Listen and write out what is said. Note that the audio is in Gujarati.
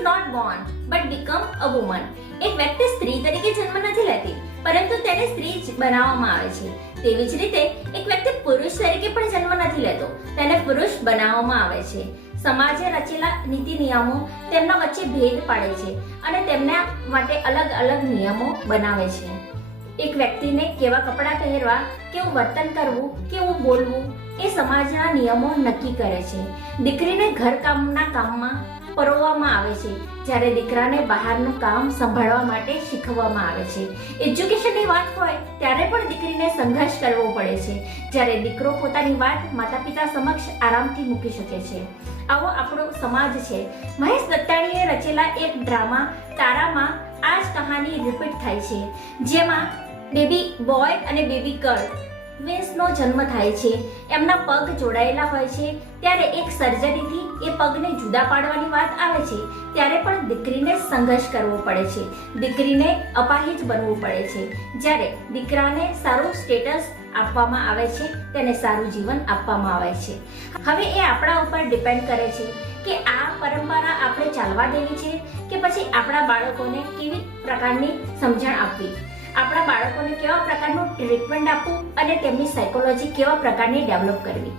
Is not born but become a woman. એક વ્યક્તિ સ્ત્રી તરીકે જન્મ નથી લેતી, પરંતુ તેને સ્ત્રી જ બનાવવામાં આવે છે. તેવી જ રીતે એક વ્યક્તિ પુરુષ તરીકે પણ જન્મ નથી લેતો, તેને પુરુષ બનાવવામાં આવે છે. સમાજે રચેલા નીતિ નિયમો તેમના વચ્ચે ભેદ પાડે છે અને તેમના માટે અલગ અલગ નિયમો બનાવે છે. એક વ્યક્તિને કેવા કપડાં પહેરવા, કેવું વર્તન કરવું, કેવું બોલવું એ સમાજના નિયમો નક્કી કરે છે. દીકરીને ઘરકામના કામમાં પરોવવામાં આવે છે, જ્યારે દીકરાને બહારનું કામ સંભાળવા માટે શીખવવામાં આવે છે. એજ્યુકેશનની વાત હોય ત્યારે પણ દીકરીને સંઘર્ષ કરવો પડે છે, જ્યારે દીકરો પોતાની વાત માતા પિતા સમક્ષ આરામથી મૂકી શકે છે. આવો આપણો સમાજ છે. મહેશ દત્તાણીએ રચેલા એક ડ્રામા તારામાં આ જ કહાની રિપીટ થાય છે, જેમાં બેબી બોય અને બેબી ગર્લ ટ્વિન્સનો જન્મ થાય છે. એમના પગ જોડાયેલા હોય છે, ત્યારે એક સર્જરીથી એ પગને જુદા પાડવાની વાત આવે છે, ત્યારે પણ દીકરીને સંઘર્ષ કરવો પડે છે. દીકરીને અપાહિજ બનવું પડે છે, જ્યારે દીકરાને સારું સ્ટેટસ આપવામાં આવે છે, તેને સારું જીવન આપવામાં આવે છે. હવે એ આપણા ઉપર ડિપેન્ડ કરે છે કે આ પરંપરા આપણે ચાલવા દેવી છે કે પછી આપણા બાળકોને કેવી પ્રકારની સમજણ આપવી, આપણા બાળકોને કેવા પ્રકારનું ટ્રીટમેન્ટ આપવું અને તેમની સાયકોલોજી કેવા પ્રકારની ડેવલપ કરવી.